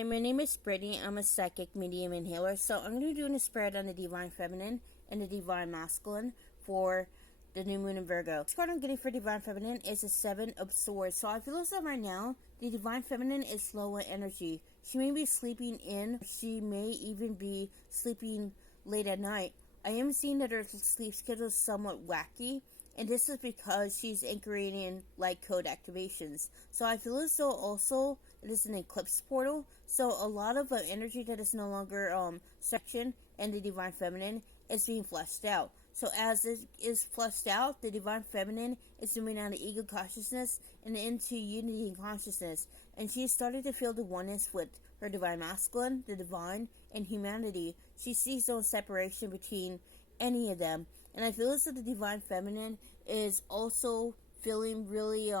Hi, my name is Brittany. I'm a psychic medium and healer. So I'm going to be doing a spread on the divine feminine and the divine masculine for the new moon in Virgo. The card I'm getting for divine feminine is the Seven of Swords. So I feel as though right now the divine feminine is low in energy. She may be sleeping in. She may even be sleeping late at night. I am seeing that her sleep schedule is somewhat wacky, and this is because she's anchoring in light code activations. So I feel as though also it is an eclipse portal. So a lot of energy that is no longer section in the divine feminine is being fleshed out. So as it is fleshed out, the divine feminine is moving out of ego consciousness and into unity and consciousness. And she is starting to feel the oneness with her divine masculine, the divine, and humanity. She sees no separation between any of them. And I feel as though the divine feminine is also feeling really,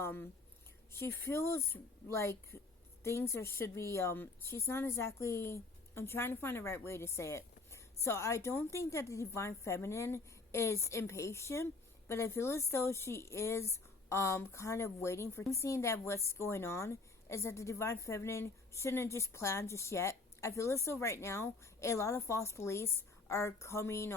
she feels like things should be, she's not exactly, I'm trying to find the right way to say it. So I don't think that the divine feminine is impatient, but I feel as though she is kind of waiting for. I'm seeing that what's going on is that the divine feminine shouldn't just plan just yet. I feel as though right now a lot of false beliefs are coming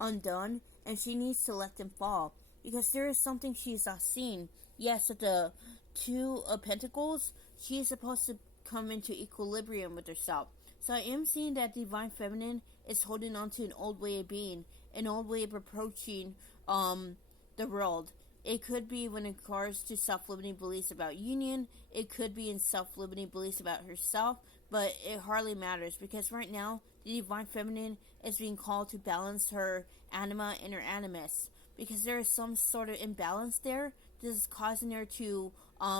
undone, and she needs to let them fall because there is something she's not seen. Yes, with the Two of Pentacles, she is supposed to come into equilibrium with herself. So I am seeing that divine feminine is holding on to an old way of being, an old way of approaching the world. It could be when it comes to self-limiting beliefs about union. It could be in self-limiting beliefs about herself, but it hardly matters because right now the divine feminine is being called to balance her anima and her animus, because there is some sort of imbalance there that is causing her to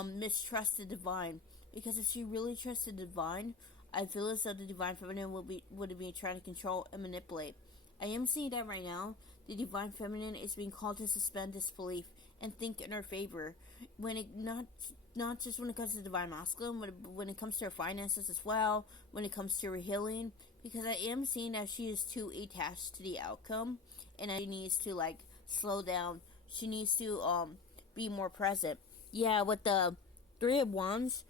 mistrust the divine. Because if she really trusts the divine, I feel as though the divine feminine would be trying to control and manipulate. I am seeing that right now the divine feminine is being called to suspend disbelief and think in her favor. When it not just when it comes to the divine masculine, but when it comes to her finances as well, when it comes to her healing, because I am seeing that she is too attached to the outcome, and she needs to slow down. She needs to be more present. Yeah, with the Three of Wands,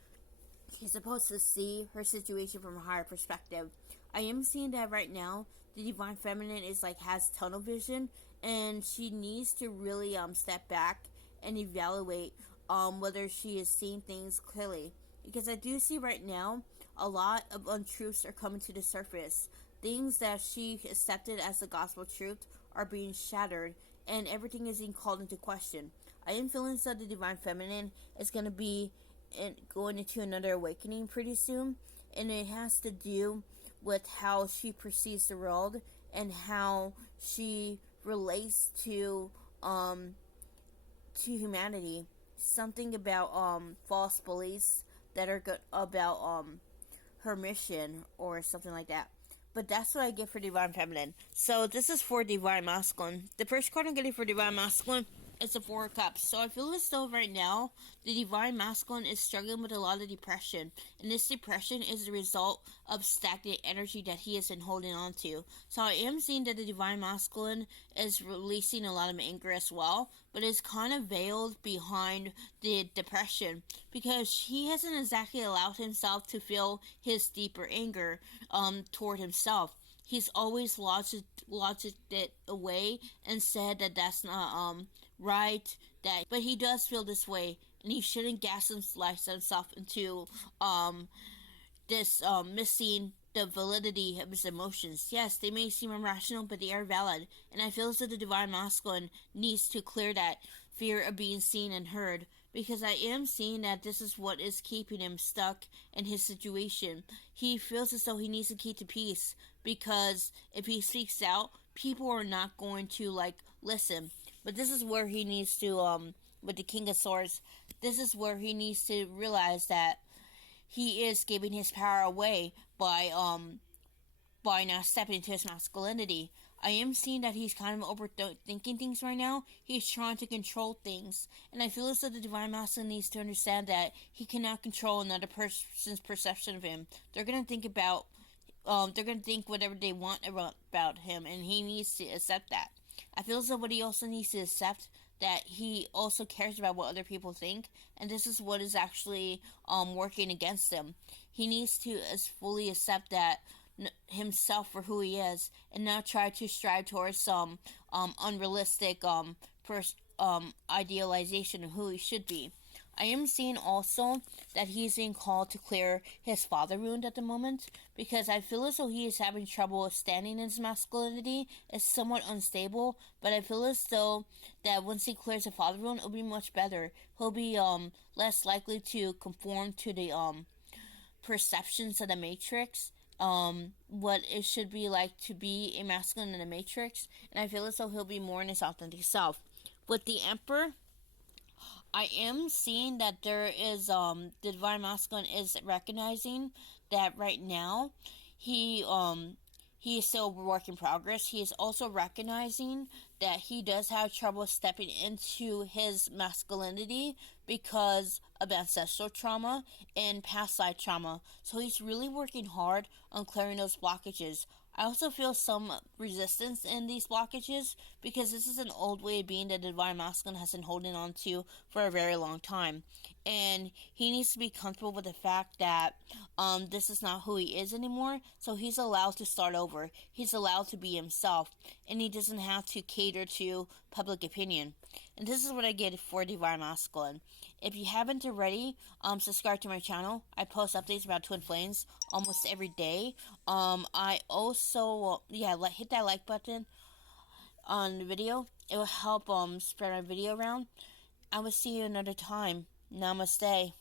she's supposed to see her situation from a higher perspective. I am seeing that right now the divine feminine is has tunnel vision, and she needs to really step back and evaluate whether she is seeing things clearly. Because I do see right now a lot of untruths are coming to the surface. Things that she accepted as the gospel truth are being shattered, and everything is being called into question. I am feeling that the divine feminine is going to be going into another awakening pretty soon, and it has to do with how she perceives the world and how she relates to humanity. Something about false beliefs that are about her mission or something like that. But that's what I get for divine feminine. So this is for divine masculine. The first card I'm getting for divine masculine is the Four of Cups. So I feel as though right now the divine masculine is struggling with a lot of depression, and this depression is the result of stagnant energy that he has been holding on to. So I am seeing that the divine masculine is releasing a lot of anger as well, but it's kind of veiled behind the depression because he hasn't exactly allowed himself to feel his deeper anger toward himself. He's always logicked it away and said that that's not right. But he does feel this way, and he shouldn't gas himself into missing the validity of his emotions. Yes, they may seem irrational, but they are valid. And I feel as though the divine masculine needs to clear that fear of being seen and heard, because I am seeing that this is what is keeping him stuck in his situation. He feels as though he needs to keep the peace, because if he speaks out, people are not going to listen. But this is where he needs to with the King of Swords, this is where he needs to realize that he is giving his power away by now stepping into his masculinity. I am seeing that he's kind of overthinking things right now. He's trying to control things, and I feel as though the divine masculine needs to understand that he cannot control another person's perception of him. They're gonna think whatever they want about him, and he needs to accept that. I feel as though what he also needs to accept that he also cares about what other people think, and this is what is actually working against him. He needs to fully accept that himself for who he is, and not try to strive towards some unrealistic idealization of who he should be. I am seeing also that he's being called to clear his father wound at the moment, because I feel as though he is having trouble standing in his masculinity. It's somewhat unstable, but I feel as though that once he clears the father wound, it'll be much better. He'll be less likely to conform to the perceptions of the Matrix, what it should be like to be a masculine in the Matrix, and I feel as though he'll be more in his authentic self. With the Emperor, I am seeing that there is the Divine Masculine is recognizing that right now he is still a work in progress. He is also recognizing that he does have trouble stepping into his masculinity because of ancestral trauma and past life trauma. So he's really working hard on clearing those blockages. I also feel some resistance in these blockages because this is an old way of being that the Divine Masculine has been holding on to for a very long time. And he needs to be comfortable with the fact that this is not who he is anymore, so he's allowed to start over. He's allowed to be himself, and he doesn't have to cater to public opinion. And this is what I get for Divine Masculine. If you haven't already, subscribe to my channel. I post updates about Twin Flames almost every day. I also, hit that like button on the video. It will help spread my video around. I will see you another time. Namaste.